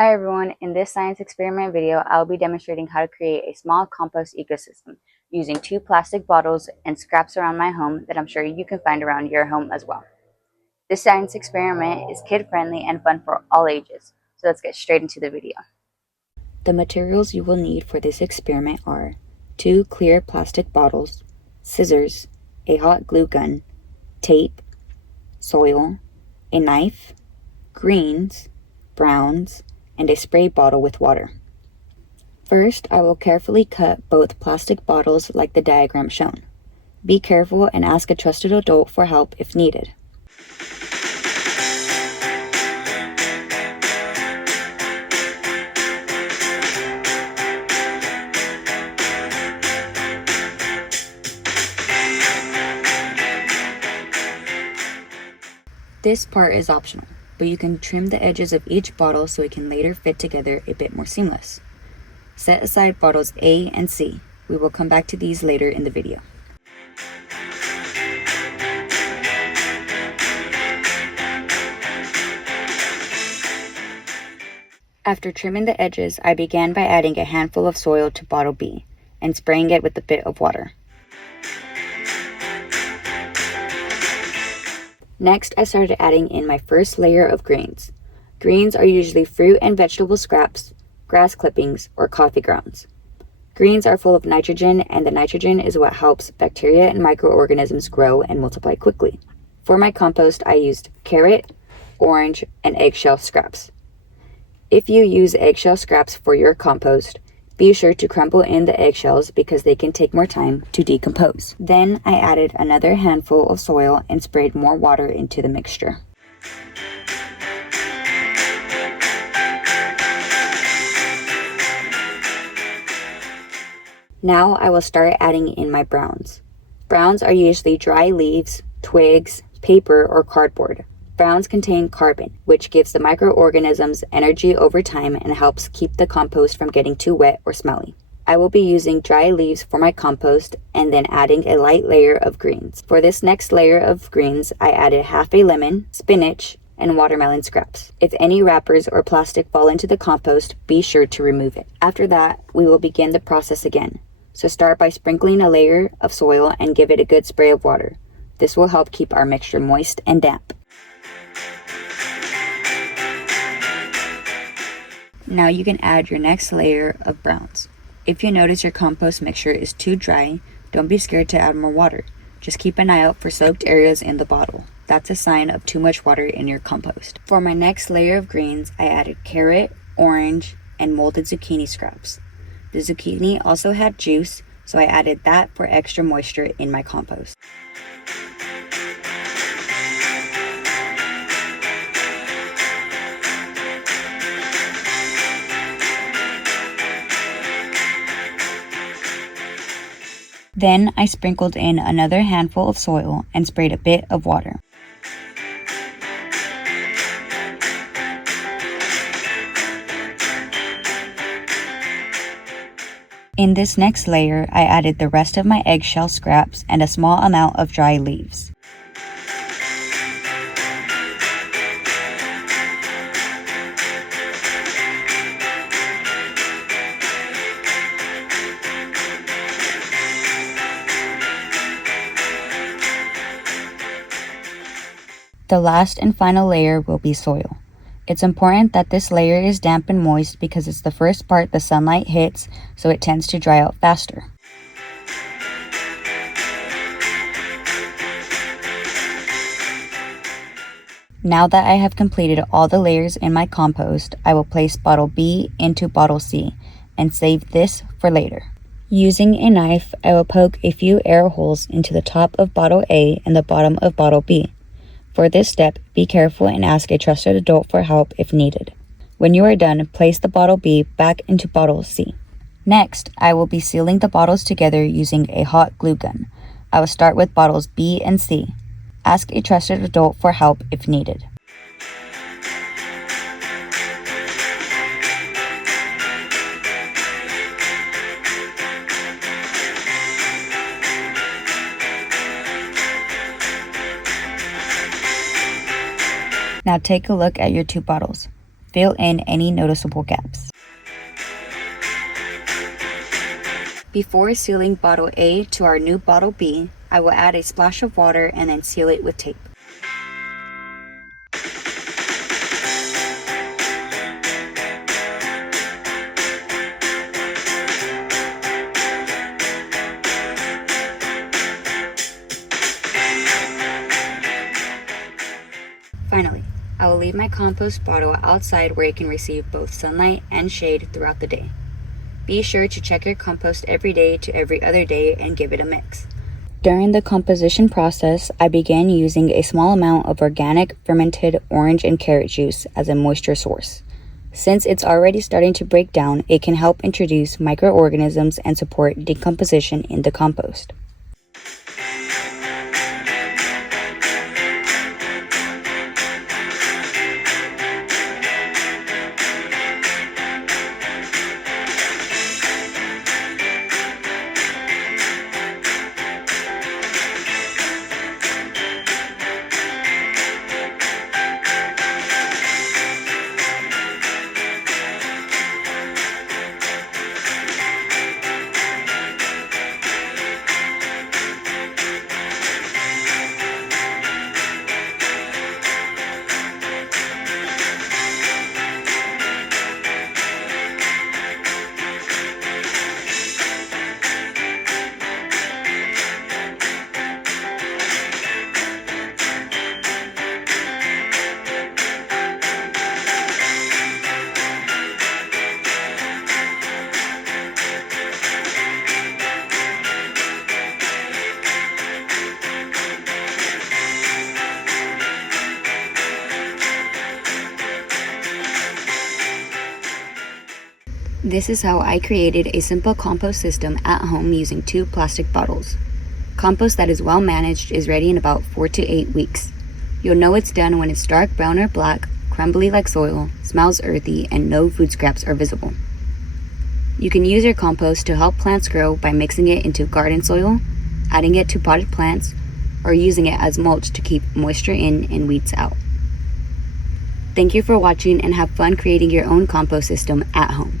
Hi everyone, in this science experiment video, I'll be demonstrating how to create a small compost ecosystem using 2 plastic bottles and scraps around my home that I'm sure you can find around your home as well. This science experiment is kid-friendly and fun for all ages, so let's get straight into the video. The materials you will need for this experiment are 2 clear plastic bottles, scissors, a hot glue gun, tape, soil, a knife, greens, browns, and a spray bottle with water. First, I will carefully cut both plastic bottles like the diagram shown. Be careful and ask a trusted adult for help if needed. This part is optional, but you can trim the edges of each bottle so it can later fit together a bit more seamless. Set aside bottles A and C. We will come back to these later in the video. After trimming the edges, I began by adding a handful of soil to bottle B and spraying it with a bit of water. Next, I started adding in my first layer of greens. Greens are usually fruit and vegetable scraps, grass clippings, or coffee grounds. Greens are full of nitrogen, and the nitrogen is what helps bacteria and microorganisms grow and multiply quickly. For my compost, I used carrot, orange, and eggshell scraps. If you use eggshell scraps for your compost, be sure to crumble in the eggshells because they can take more time to decompose. Then I added another handful of soil and sprayed more water into the mixture. Now I will start adding in my browns. Browns are usually dry leaves, twigs, paper, or cardboard. Browns contain carbon, which gives the microorganisms energy over time and helps keep the compost from getting too wet or smelly. I will be using dry leaves for my compost and then adding a light layer of greens. For this next layer of greens, I added half a lemon, spinach, and watermelon scraps. If any wrappers or plastic fall into the compost, be sure to remove it. After that, we will begin the process again. So start by sprinkling a layer of soil and give it a good spray of water. This will help keep our mixture moist and damp. Now you can add your next layer of browns. If you notice your compost mixture is too dry, don't be scared to add more water. Just keep an eye out for soaked areas in the bottle. That's a sign of too much water in your compost. For my next layer of greens, I added carrot, orange, and molded zucchini scraps. The zucchini also had juice, so I added that for extra moisture in my compost. Then I sprinkled in another handful of soil and sprayed a bit of water. In this next layer, I added the rest of my eggshell scraps and a small amount of dry leaves. The last and final layer will be soil. It's important that this layer is damp and moist because it's the first part the sunlight hits, so it tends to dry out faster. Now that I have completed all the layers in my compost, I will place bottle B into bottle C and save this for later. Using a knife, I will poke a few air holes into the top of bottle A and the bottom of bottle B. For this step, be careful and ask a trusted adult for help if needed. When you are done, place the bottle B back into bottle C. Next, I will be sealing the bottles together using a hot glue gun. I will start with bottles B and C. Ask a trusted adult for help if needed. Now take a look at your 2 bottles. fill in any noticeable gaps. Before sealing bottle A to our new bottle B, I will add a splash of water and then seal it with tape. Finally, I will leave my compost bottle outside where it can receive both sunlight and shade throughout the day. Be sure to check your compost every day to every other day and give it a mix. During the composition process, I began using a small amount of organic fermented orange and carrot juice as a moisture source. Since it's already starting to break down, it can help introduce microorganisms and support decomposition in the compost. This is how I created a simple compost system at home using 2 plastic bottles. Compost that is well managed is ready in about 4 to 8 weeks. You'll know it's done when it's dark brown or black, crumbly like soil, smells earthy, and no food scraps are visible. You can use your compost to help plants grow by mixing it into garden soil, adding it to potted plants, or using it as mulch to keep moisture in and weeds out. Thank you for watching and have fun creating your own compost system at home.